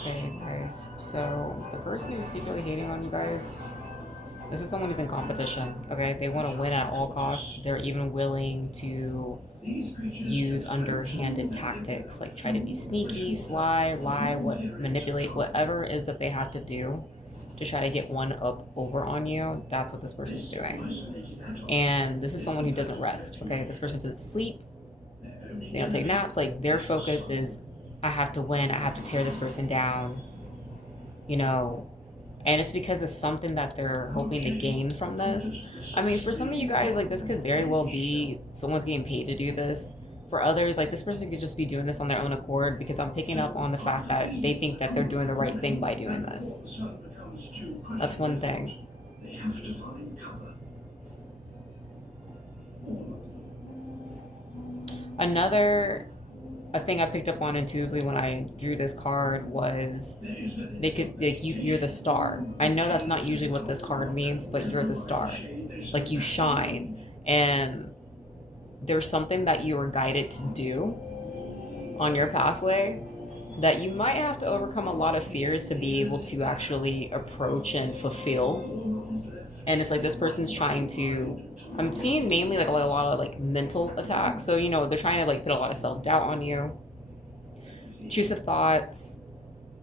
Okay, guys. So the person who's secretly hating on you guys, this is someone who's in competition. Okay, they want to win at all costs. They're even willing to use underhanded tactics, like try to be sneaky, sly, lie, manipulate, whatever it is that they have to do to try to get one up over on you. That's what this person is doing. And this is someone who doesn't rest. Okay, this person doesn't sleep. They don't take naps. Like their focus is, I have to win. I have to tear this person down. You know, and it's because it's something that they're hoping to gain from this. I mean, for some of you guys, like this could very well be someone's getting paid to do this. For others, like this person could just be doing this on their own accord because I'm picking up on the fact that they think that they're doing the right thing by doing this. That's one thing. Another a thing I picked up on intuitively when I drew this card was they could like you're the star. I know that's not usually what this card means, but you're the star. Like you shine, and there's something that you were guided to do on your pathway that you might have to overcome a lot of fears to be able to actually approach and fulfill. And it's like this person's trying to, I'm seeing mainly like a lot of like mental attacks. So they're trying to like put a lot of self-doubt on you, intrusive thoughts,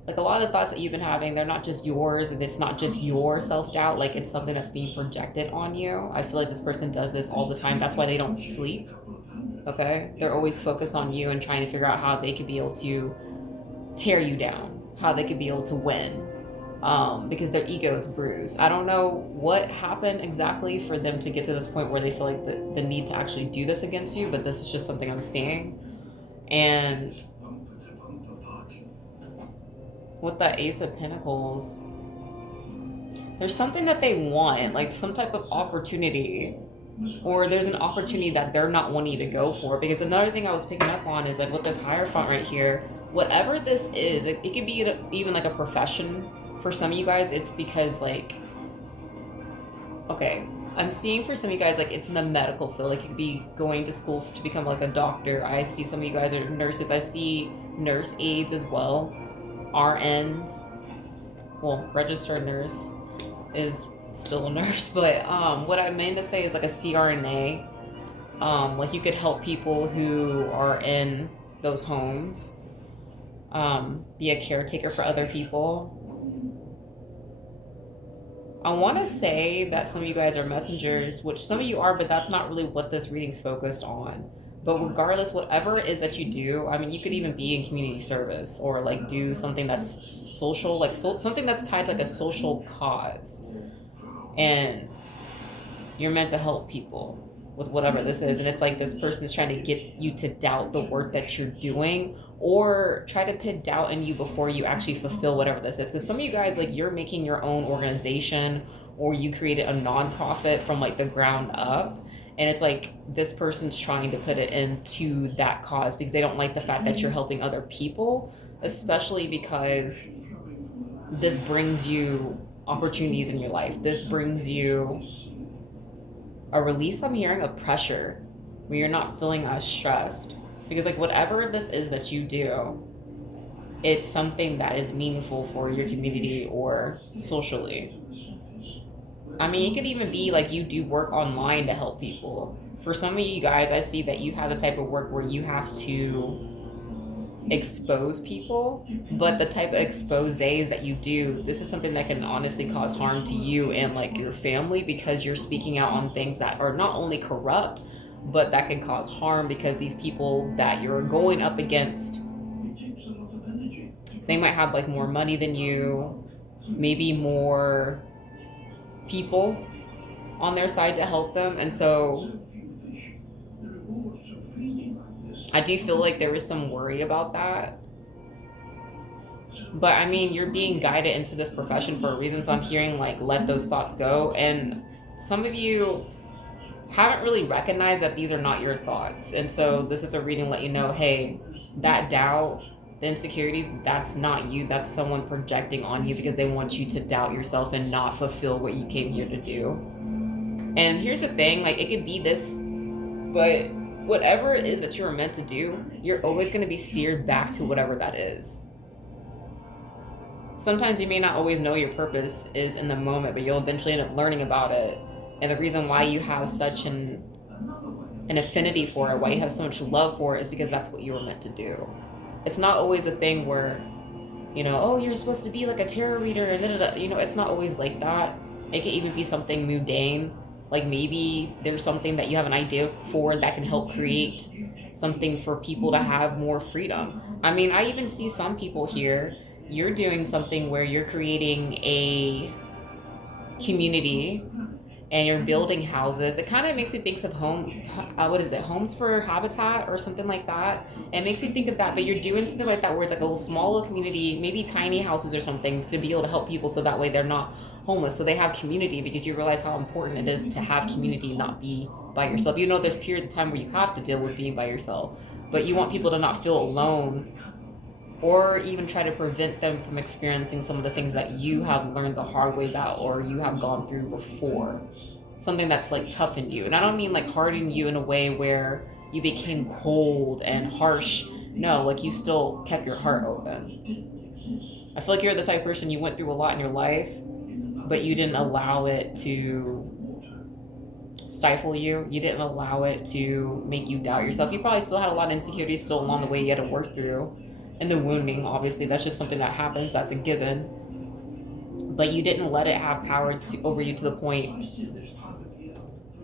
like a lot of the thoughts that you've been having, they're not just yours, and it's not just your self-doubt, like it's something that's being projected on you. I feel like this person does this all the time. That's why they don't sleep. Okay, they're always focused on you and trying to figure out how they could be able to tear you down, how they could be able to win, because their ego is bruised. I don't know what happened exactly for them to get to this point where they feel like the need to actually do this against you, but this is just something I'm seeing. And with the Ace of Pentacles, there's something that they want, like some type of opportunity, or there's an opportunity that they're not wanting to go for. Because another thing I was picking up on is like with this Hierophant right here, whatever this is, it could be even like a profession for some of you guys. It's because like, okay, I'm seeing for some of you guys like it's in the medical field. Like you could be going to school to become like a doctor. I see some of you guys are nurses. I see nurse aides as well, RNs. Well, registered nurse is still a nurse, but what I mean to say is like a CRNA. Like you could help people who are in those homes, be a caretaker for other people. I want to say that some of you guys are messengers, which some of you are, but that's not really what this reading's focused on. But regardless, whatever it is that you do, I mean, you could even be in community service or like do something that's social, like something that's tied to like a social cause. And you're meant to help people with whatever this is. And it's like this person is trying to get you to doubt the work that you're doing, or try to put doubt in you before you actually fulfill whatever this is. Because some of you guys, like you're making your own organization, or you created a nonprofit from like the ground up. And it's like this person's trying to put it into that cause because they don't like the fact that you're helping other people, especially because this brings you opportunities in your life. This brings you a release, I'm hearing, of pressure where you're not feeling as stressed. Because like whatever this is that you do, it's something that is meaningful for your community or socially. I mean, it could even be like you do work online to help people. For some of you guys, I see that you have the type of work where you have to expose people, but the type of exposés that you do, this is something that can honestly cause harm to you and like your family, because you're speaking out on things that are not only corrupt, but that can cause harm, because these people that you're going up against, they might have like more money than you, maybe more people on their side to help them. And so I do feel like there is some worry about that. But I mean, you're being guided into this profession for a reason. So I'm hearing like, let those thoughts go. And some of you haven't really recognized that these are not your thoughts. And so this is a reading to let you know, hey, that doubt, the insecurities, that's not you. That's someone projecting on you because they want you to doubt yourself and not fulfill what you came here to do. And here's the thing, like it could be this, but whatever it is that you're meant to do, you're always going to be steered back to whatever that is. Sometimes you may not always know your purpose is in the moment, but you'll eventually end up learning about it. And the reason why you have such an affinity for it, why you have so much love for it, is because that's what you were meant to do. It's not always a thing where, oh, you're supposed to be like a tarot reader, and it's not always like that. It could even be something mundane. Like maybe there's something that you have an idea for that can help create something for people to have more freedom. I mean, I even see some people here, you're doing something where you're creating a community and you're building houses. It kind of makes me think of what is it, homes for habitat or something like that. It makes me think of that, but you're doing something like that where it's like a little smaller community, maybe tiny houses or something, to be able to help people so that way they're not homeless, so they have community, because you realize how important it is to have community, not be by yourself. There's periods of time where you have to deal with being by yourself, but you want people to not feel alone, or even try to prevent them from experiencing some of the things that you have learned the hard way about, or you have gone through before. Something that's like toughened you. And I don't mean like hardened you in a way where you became cold and harsh. No, like you still kept your heart open. I feel like you're the type of person, you went through a lot in your life, but you didn't allow it to stifle you. You didn't allow it to make you doubt yourself. You probably still had a lot of insecurities still along the way you had to work through. And the wounding, obviously, that's just something that happens. That's a given. But you didn't let it have power over you to the point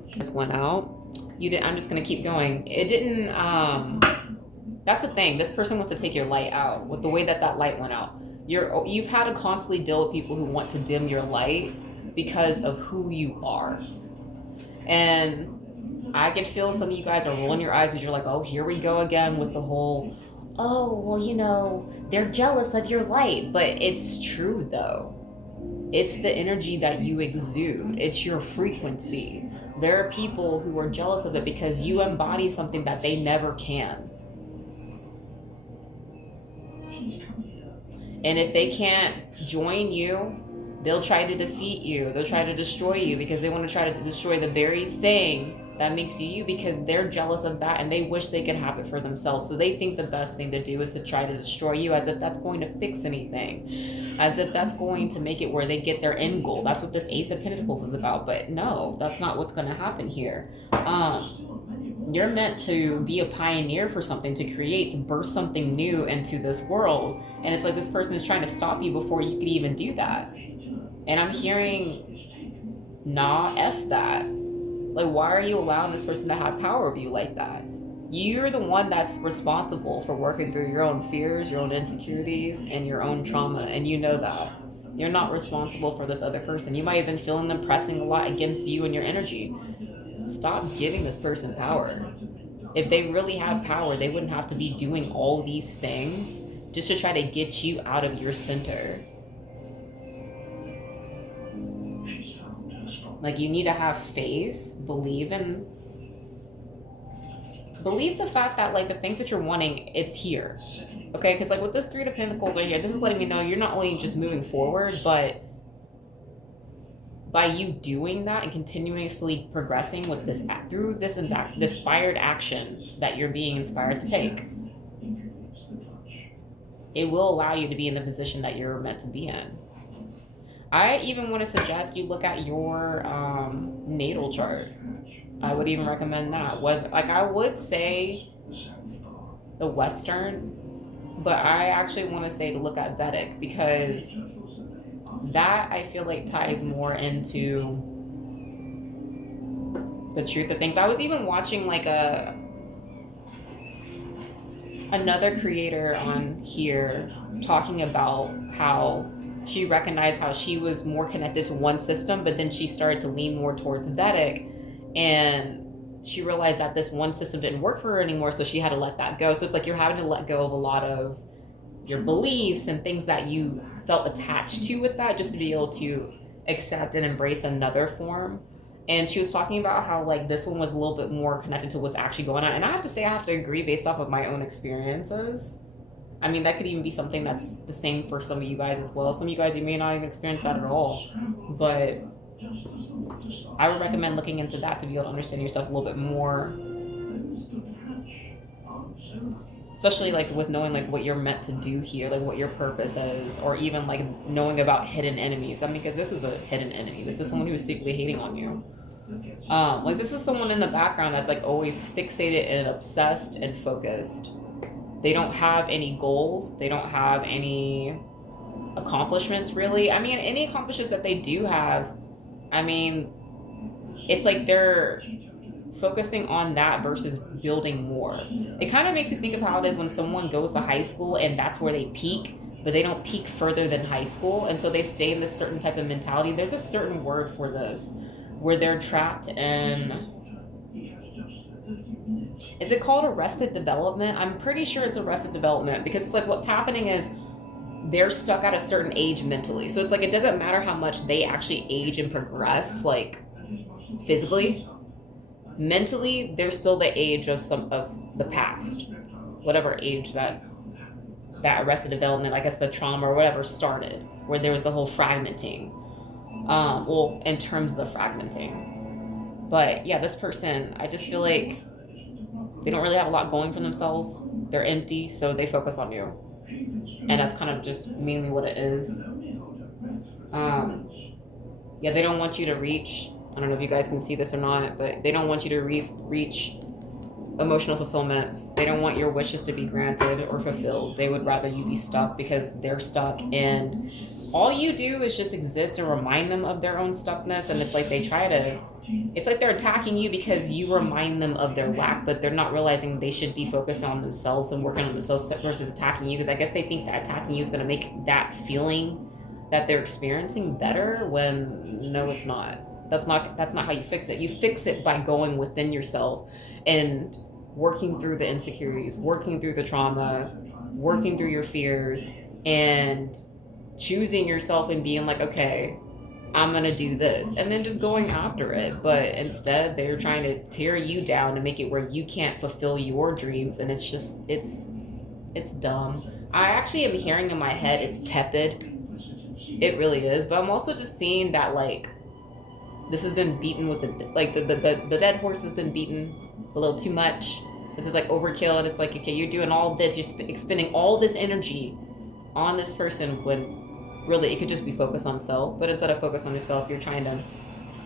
just went out. You didn't. I'm just gonna keep going. It didn't. That's the thing. This person wants to take your light out. With the way that light went out, you've had to constantly deal with people who want to dim your light because of who you are. And I can feel some of you guys are rolling your eyes as you're like, oh, here we go again with the whole, oh, well, they're jealous of your light. But it's true, though. It's the energy that you exude. It's your frequency. There are people who are jealous of it because you embody something that they never can. And if they can't join you, they'll try to defeat you. They'll try to destroy you because they want to try to destroy the very thing that makes you you, because they're jealous of that and they wish they could have it for themselves. So they think the best thing to do is to try to destroy you, as if that's going to fix anything, as if that's going to make it where they get their end goal. That's what this Ace of Pentacles is about. But no, that's not what's going to happen here. You're meant to be a pioneer for something, to create, to birth something new into this world. And it's like this person is trying to stop you before you could even do that. And I'm hearing, nah, F that. Like, why are you allowing this person to have power over you like that? You're the one that's responsible for working through your own fears, your own insecurities, and your own trauma. And you know that. You're not responsible for this other person. You might have been feeling them pressing a lot against you and your energy. Stop giving this person power. If they really have power, they wouldn't have to be doing all these things just to try to get you out of your center. Like, you need to have faith, believe the fact that, like, the things that you're wanting, it's here. Okay? Because, like, with this Three of Pentacles right here, this is letting me know you're not only just moving forward, but by you doing that and continuously progressing with this, through this inspired actions that you're being inspired to take, it will allow you to be in the position that you're meant to be in. I even want to suggest you look at your natal chart. I would even recommend that. I would say the Western, but I actually want to say to look at Vedic, because that I feel like ties more into the truth of things. I was even watching like another creator on here talking about how she recognized how she was more connected to one system, but then she started to lean more towards Vedic, and she realized that this one system didn't work for her anymore, so she had to let that go. So it's like you're having to let go of a lot of your beliefs and things that you felt attached to with that, just to be able to accept and embrace another form. And she was talking about how, like, this one was a little bit more connected to what's actually going on. And I have to say, I have to agree based off of my own experiences. I mean, that could even be something that's the same for some of you guys as well. Some of you guys, you may not even experience that at all. But I would recommend looking into that to be able to understand yourself a little bit more. especially like with knowing like what you're meant to do here, like what your purpose is, or even like knowing about hidden enemies. I mean, because this was a hidden enemy. This is someone who was secretly hating on you. Like this is someone in the background that's like always fixated and obsessed and focused. They don't have any goals. They don't have any accomplishments really. I mean, any accomplishments that they do have, I mean, it's like they're focusing on that versus building more. It kind of makes you think of how it is when someone goes to high school and that's where they peak, but they don't peak further than high school, and so they stay in this certain type of mentality. There's a certain word for this where they're trapped in, is it called arrested development? I'm pretty sure it's arrested development, because it's like what's happening is they're stuck at a certain age mentally. So it's like it doesn't matter how much they actually age and progress, like physically, mentally they're still the age of some of the past, whatever age that arrested development, I guess the trauma or whatever started, where there was the whole fragmenting. Well, in terms of the fragmenting. But yeah, this person, I just feel like they don't really have a lot going for themselves. They're empty, so they focus on you. And that's kind of just mainly what it is. Yeah, they don't want you to reach, I don't know if you guys can see this or not, but they don't want you to reach emotional fulfillment. They don't want your wishes to be granted or fulfilled. They would rather you be stuck because they're stuck, and all you do is just exist and remind them of their own stuckness. And it's like they try to, it's like they're attacking you because you remind them of their lack, but they're not realizing they should be focused on themselves and working on themselves versus attacking you, because I guess they think that attacking you is going to make that feeling that they're experiencing better, when no, it's not. That's not how you fix it. You fix it by going within yourself and working through the insecurities, working through the trauma, working through your fears, and choosing yourself and being like, okay, I'm gonna do this, and then just going after it. But instead they're trying to tear you down to make it where you can't fulfill your dreams, and it's just it's dumb. I actually am hearing in my head it's tepid. It really is. But I'm also just seeing that like this has been beaten with the dead horse has been beaten a little too much. This is like overkill, and it's like, okay, you're doing all this, you're expending all this energy on this person when really it could just be focused on self. But instead of focus on yourself, you're trying to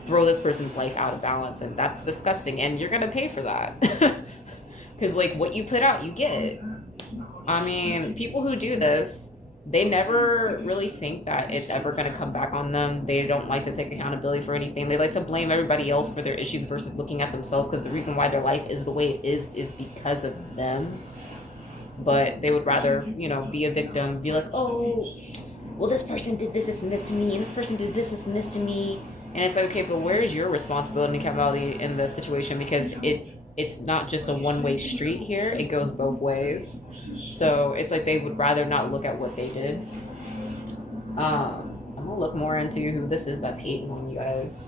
throw this person's life out of balance, and that's disgusting, and you're gonna pay for that. Because like what you put out, you get. I mean, people who do this, they never really think that it's ever going to come back on them. They don't like to take accountability for anything. They like to blame everybody else for their issues versus looking at themselves, because the reason why their life is the way it is because of them. But they would rather, you know, be a victim, be like, oh, well, this person did this and this to me, and this person did this and this to me. And it's like, okay, but where is your responsibility and accountability in the situation? Because it's not just a one-way street here. It goes both ways. So it's like they would rather not look at what they did. I'm gonna look more into who this is that's hating on you guys.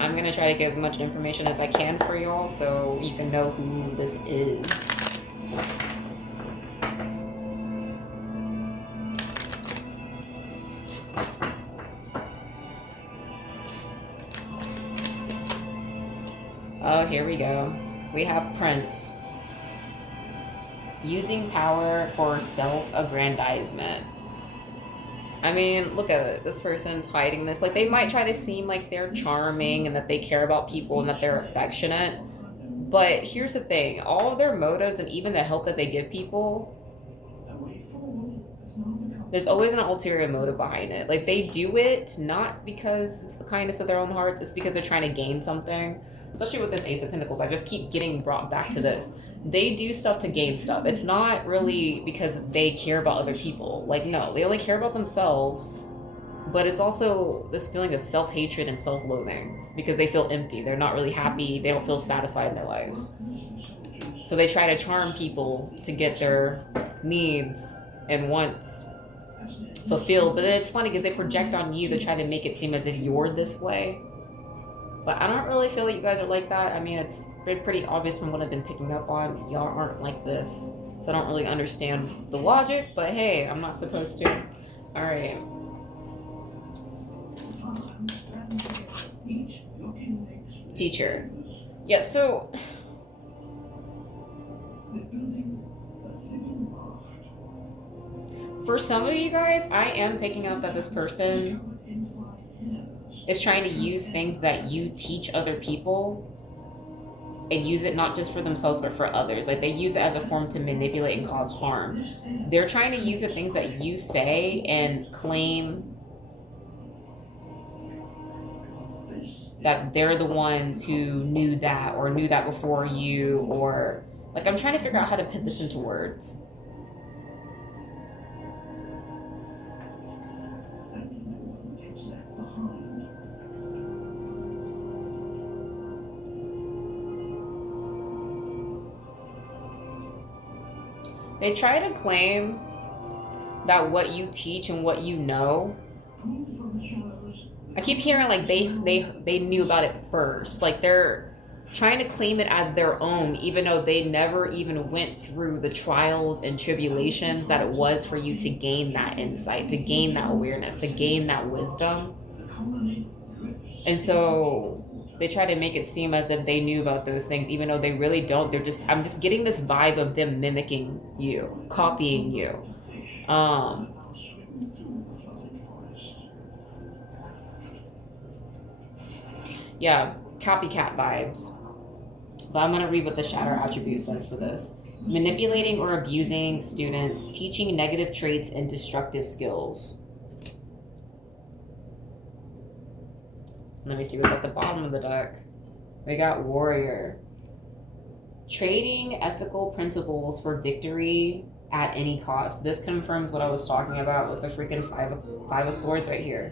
I'm gonna try to get as much information as I can for y'all, so you can know who this is. Oh, here we go. We have Prince. Using power for self-aggrandizement. I mean, look at it. This person's hiding this. Like, they might try to seem like they're charming and that they care about people and that they're affectionate. But here's the thing. All of their motives and even the help that they give people, there's always an ulterior motive behind it. Like, they do it not because it's the kindness of their own hearts. It's because they're trying to gain something. Especially with this Ace of Pentacles. I just keep getting brought back to this. They do stuff to gain stuff. It's not really because they care about other people. Like, no, they only care about themselves. But it's also this feeling of self-hatred and self-loathing because they feel empty. They're not really happy. They don't feel satisfied in their lives. So they try to charm people to get their needs and wants fulfilled. But then it's funny because they project on you to try to make it seem as if you're this way. But I don't really feel like you guys are like that. I mean, it's been pretty obvious from what I've been picking up on. Y'all aren't like this. So I don't really understand the logic. But hey, I'm not supposed to. Alright. Teacher. Yeah, so for some of you guys, I am picking up that this person is trying to use things that you teach other people and use it not just for themselves but for others. Like they use it as a form to manipulate and cause harm. They're trying to use the things that you say and claim that they're the ones who knew that or knew that before you, or like I'm trying to figure out how to put this into words. They try to claim that what you teach and what you know, I keep hearing like they knew about it first. Like they're trying to claim it as their own, even though they never even went through the trials and tribulations that it was for you to gain that insight, to gain that awareness, to gain that wisdom. And so they try to make it seem as if they knew about those things, even though they really don't. I'm just getting this vibe of them mimicking you, copying you. Yeah, copycat vibes. But I'm going to read what the shatter attribute says for this. Manipulating or abusing students, teaching negative traits and destructive skills. Let me see what's at the bottom of the deck. We got warrior. Trading ethical principles for victory at any cost. This confirms what I was talking about with the freaking five of swords right here.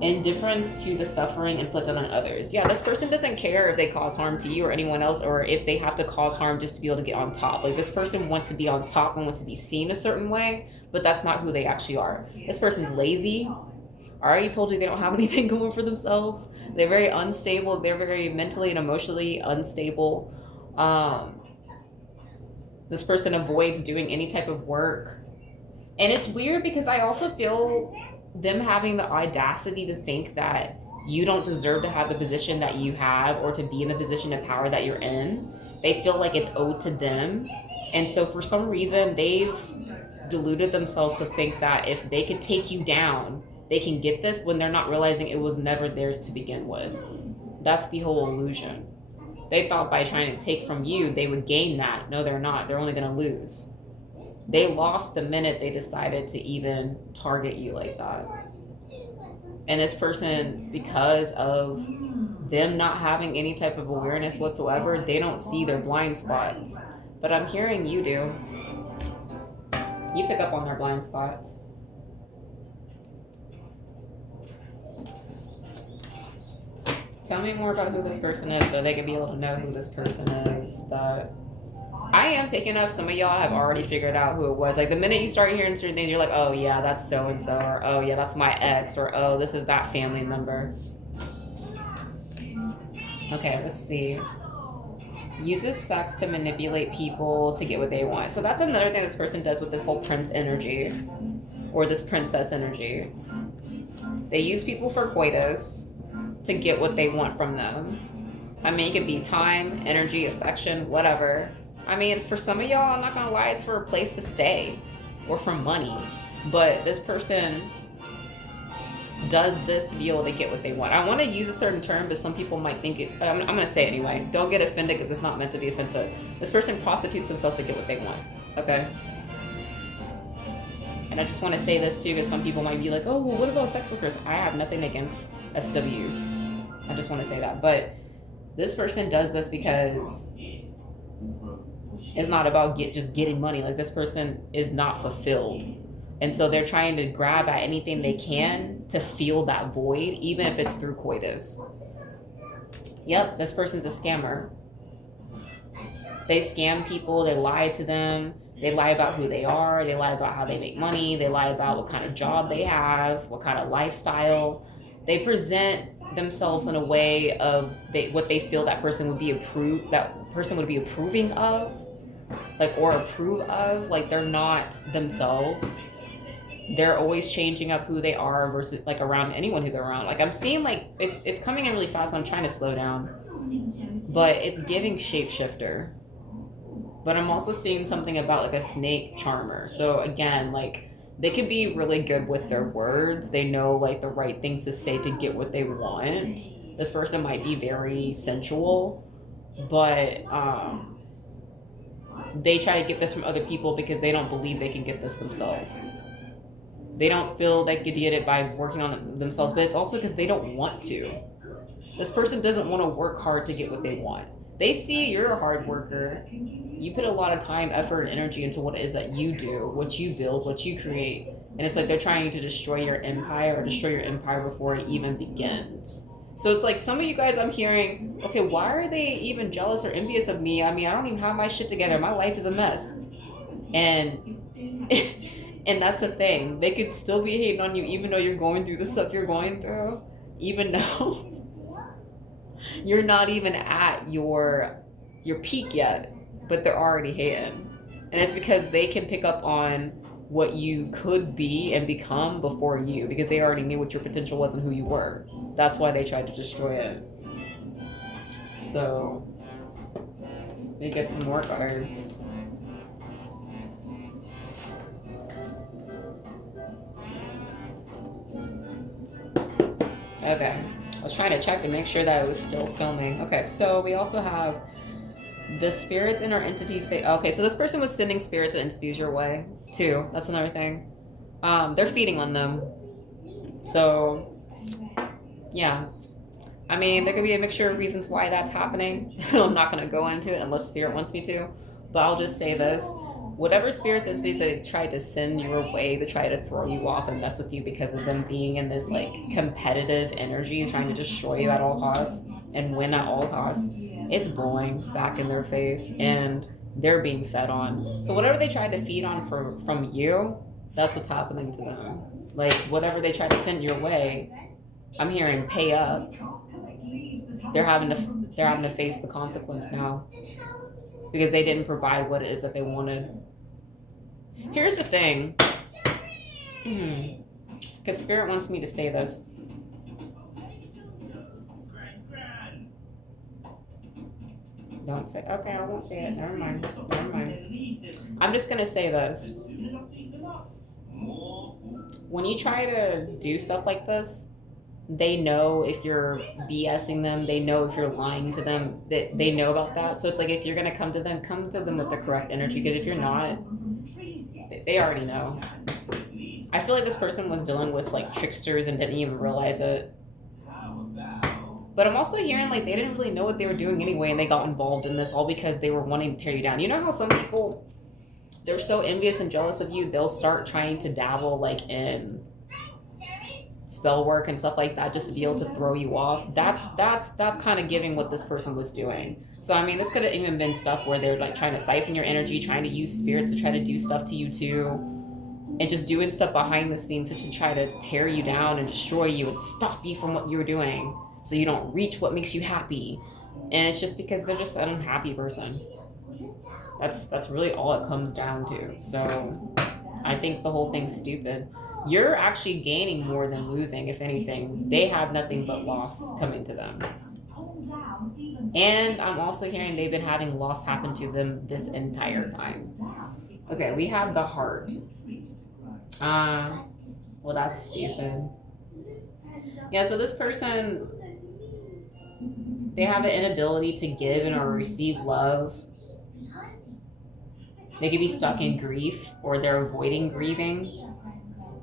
Indifference to the suffering inflicted on others. Yeah, this person doesn't care if they cause harm to you or anyone else, or if they have to cause harm just to be able to get on top. Like this person wants to be on top and wants to be seen a certain way, but that's not who they actually are. This person's lazy. I already told you they don't have anything going for themselves. They're very unstable. They're very mentally and emotionally unstable. This person avoids doing any type of work. And it's weird because I also feel them having the audacity to think that you don't deserve to have the position that you have or to be in the position of power that you're in. They feel like it's owed to them. And so for some reason, they've deluded themselves to think that if they could take you down, they can get this, when they're not realizing it was never theirs to begin with. That's the whole illusion. They thought by trying to take from you, they would gain that. No, they're not. They're only going to lose. They lost the minute they decided to even target you like that. And this person, because of them not having any type of awareness whatsoever, they don't see their blind spots. But I'm hearing you do. You pick up on their blind spots. Tell me more about who this person is so they can be able to know who this person is. That I am picking up, some of y'all have already figured out who it was. Like the minute you start hearing certain things, you're like, oh yeah, that's so-and-so, or oh yeah, that's my ex, or oh, this is that family member. Okay, let's see. Uses sex to manipulate people to get what they want. So that's another thing this person does with this whole prince energy, or this princess energy. They use people for coitus to get what they want from them. I mean, it could be time, energy, affection, whatever. I mean, for some of y'all, I'm not gonna lie, it's for a place to stay or for money. But this person does this to be able to get what they want. I want to use a certain term, but some people might think it. I'm gonna say it anyway. Don't get offended because it's not meant to be offensive. This person prostitutes themselves to get what they want. Okay. And I just want to say this too, because some people might be like, oh, well, what about sex workers? I have nothing against SWs. I just want to say that. But this person does this because it's not about just getting money. Like this person is not fulfilled. And so they're trying to grab at anything they can to fill that void, even if it's through coitus. Yep, this person's a scammer. They scam people, they lie to them. They lie about who they are. They lie about how they make money. They lie about what kind of job they have, what kind of lifestyle. They present themselves in a way of what they feel that person would be approving of, like, or approve of. Like they're not themselves. They're always changing up who they are versus like around anyone who they're around. Like I'm seeing like it's coming in really fast. I'm trying to slow down, but it's giving shapeshifter. But I'm also seeing something about like a snake charmer. So again, like they could be really good with their words. They know like the right things to say to get what they want. This person might be very sensual, but they try to get this from other people because they don't believe they can get this themselves. They don't feel they could get it by working on it themselves, but it's also because they don't want to. This person doesn't want to work hard to get what they want. They see you're a hard worker. You put a lot of time, effort, and energy into what it is that you do, what you build, what you create. And it's like they're trying to destroy your empire or destroy your empire before it even begins. So it's like some of you guys I'm hearing, okay, why are they even jealous or envious of me? I mean, I don't even have my shit together. My life is a mess. And and that's the thing. They could still be hating on you even though you're going through the stuff you're going through. Even though you're not even at your peak yet, but they're already hating. And it's because they can pick up on what you could be and become before you, because they already knew what your potential was and who you were. That's why they tried to destroy it. So let me get some more cards. Okay, I was trying to check to make sure that it was still filming. Okay, so we also have the spirits and our entities say, okay, so this person was sending spirits and entities your way too. That's another thing. They're feeding on them. So yeah, I mean, there could be a mixture of reasons why that's happening. I'm not going to go into it unless spirit wants me to, but I'll just say this. Whatever spirits and entities that they tried to send your way to try to throw you off and mess with you because of them being in this like competitive energy, trying to destroy you at all costs and win at all costs, it's blowing back in their face and they're being fed on. So whatever they tried to feed on from you, that's what's happening to them. Like whatever they try to send your way, I'm hearing pay up. They're having to face the consequence now because they didn't provide what it is that they wanted. Here's the thing, because spirit wants me to say this. Don't say, okay, I won't say it. Never mind. I'm just going to say this. When you try to do stuff like this, they know if you're BSing them. They know if you're lying to them. They know about that. So it's like if you're going to come to them with the correct energy. Because if you're not, they already know. I feel like this person was dealing with like tricksters and didn't even realize it. But I'm also hearing like they didn't really know what they were doing anyway, and they got involved in this all because they were wanting to tear you down. You know how some people, they're so envious and jealous of you, they'll start trying to dabble like in spell work and stuff like that just to be able to throw you off. That's kind of giving what this person was doing. So I mean, this could have even been stuff where they're like trying to siphon your energy, trying to use spirits to try to do stuff to you too, and just doing stuff behind the scenes to try to tear you down and destroy you and stop you from what you're doing, so you don't reach what makes you happy. And it's just because they're just an unhappy person. That's really all it comes down to. So I think the whole thing's stupid. You're actually gaining more than losing, if anything. They have nothing but loss coming to them. And I'm also hearing they've been having loss happen to them this entire time. Okay, we have the heart. Well, that's stupid. Yeah, so this person, they have an inability to give and or receive love. They could be stuck in grief, or they're avoiding grieving.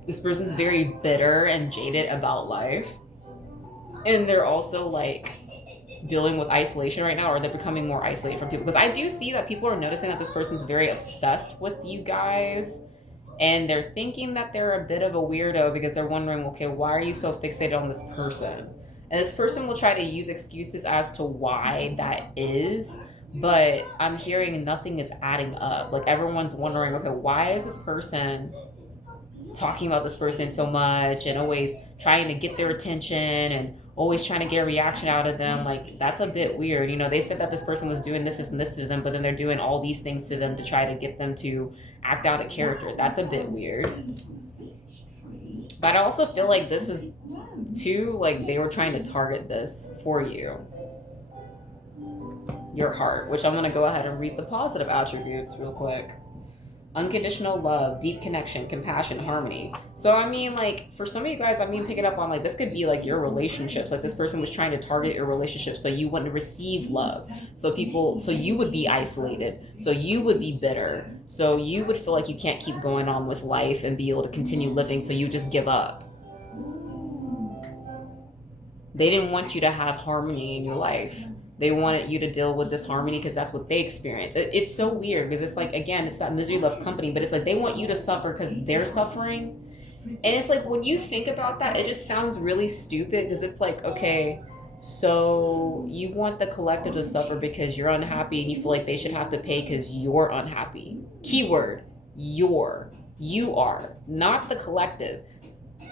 This person's very bitter and jaded about life. And they're also like dealing with isolation right now, or they're becoming more isolated from people. Because I do see that people are noticing that this person's very obsessed with you guys. And they're thinking that they're a bit of a weirdo because they're wondering, okay, why are you so fixated on this person? And this person will try to use excuses as to why that is. But I'm hearing nothing is adding up. Like everyone's wondering, okay, why is this person talking about this person so much and always trying to get their attention and always trying to get a reaction out of them? Like that's a bit weird. You know, they said that this person was doing this and this to them, but then they're doing all these things to them to try to get them to act out a character. That's a bit weird. But I also feel like this is too, like they were trying to target this for you. Your heart, which I'm going to go ahead and read the positive attributes real quick. Unconditional love, deep connection, compassion, harmony. So I mean, like, for some of you guys, I mean, pick it up on, like, this could be like your relationships. Like, this person was trying to target your relationships so you wouldn't receive love. So you would be isolated. So you would be bitter. So you would feel like you can't keep going on with life and be able to continue living. So you just give up. They didn't want you to have harmony in your life. They wanted you to deal with disharmony because that's what they experience. It's so weird because it's like, again, it's that misery loves company, but it's like they want you to suffer because they're suffering. And it's like, when you think about that, it just sounds really stupid because it's like, okay, so you want the collective to suffer because you're unhappy and you feel like they should have to pay because you're unhappy. Keyword, you are, not the collective.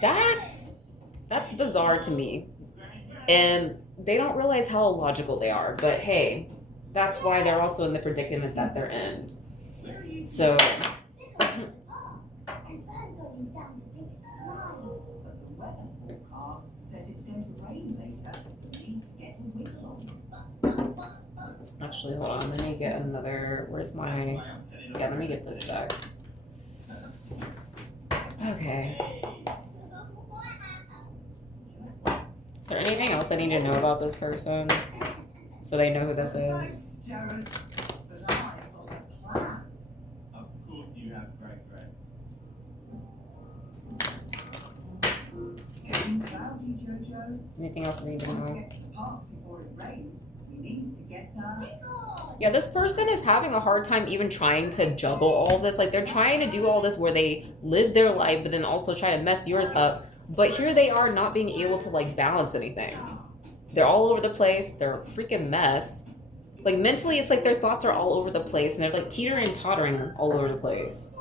That's bizarre to me. And they don't realize how illogical they are. But hey, that's why they're also in the predicament that they're in. So, actually, hold on. Let me get another. Where's my? Yeah, let me get this back. Okay. Is there anything else I need to know about this person so they know who this is? Anything else I need to know? Yeah, this person is having a hard time even trying to juggle all this. Like, they're trying to do all this where they live their life, but then also try to mess yours up. But here they are not being able to, like, balance anything. They're all over the place. They're a freaking mess. Like, mentally, it's like their thoughts are all over the place. And they're, like, teetering and tottering all over the place.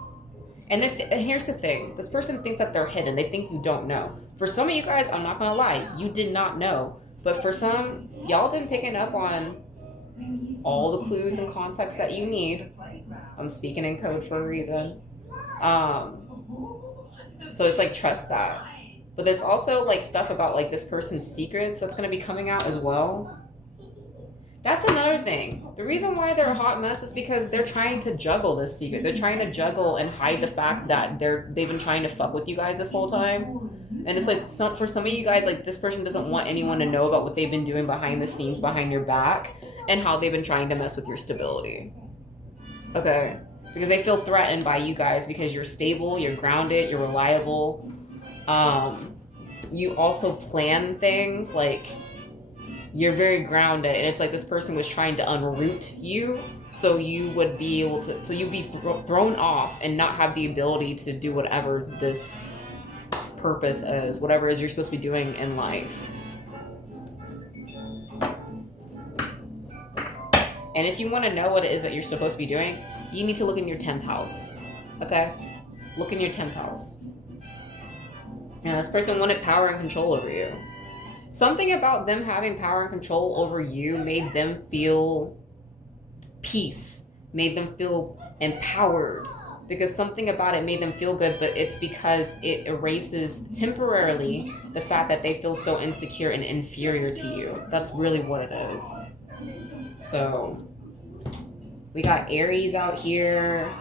And here's the thing. This person thinks that they're hidden. They think you don't know. For some of you guys, I'm not going to lie. You did not know. But for some, y'all been picking up on all the clues and context that you need. I'm speaking in code for a reason. So it's like, trust that. But there's also, like, stuff about, like, this person's secrets that's going to be coming out as well. That's another thing. The reason why they're a hot mess is because they're trying to juggle this secret. They're trying to juggle and hide the fact that they've been trying to fuck with you guys this whole time. And it's like, for some of you guys, like, this person doesn't want anyone to know about what they've been doing behind the scenes, behind your back, and how they've been trying to mess with your stability. Okay? Because they feel threatened by you guys because you're stable, you're grounded, you're reliable. You also plan things, like, you're very grounded, and it's like this person was trying to unroot you so you would be able to, so you'd be thrown off and not have the ability to do whatever this purpose is, whatever it is you're supposed to be doing in life. And if you want to know what it is that you're supposed to be doing, you need to look in your 10th house. Okay? Look in your 10th house. Yeah, this person wanted power and control over you. Something about them having power and control over you made them feel peace, made them feel empowered, because something about it made them feel good, but it's because it erases temporarily the fact that they feel so insecure and inferior to you. That's really what it is. So, we got Aries out here,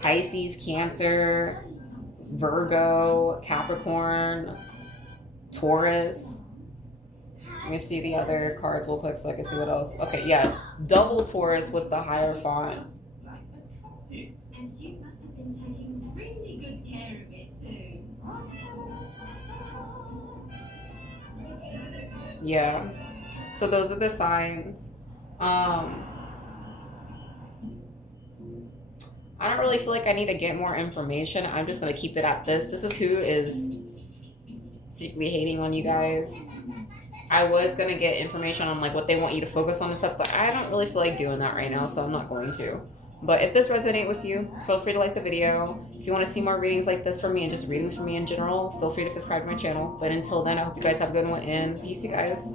Pisces, Cancer, Virgo, Capricorn, Taurus. Let me see the other cards real quick so I can see what else. Okay, yeah. Double Taurus with the Hierophant. And you must have been taking really good care of it too. Yeah. So those are the signs. I don't really feel like I need to get more information. I'm just going to keep it at this. This is who is secretly hating on you guys. I was going to get information on, like, what they want you to focus on and stuff, but I don't really feel like doing that right now, so I'm not going to. But if this resonates with you, feel free to like the video. If you want to see more readings like this from me and just readings from me in general, feel free to subscribe to my channel. But until then, I hope you guys have a good one, and peace, you guys.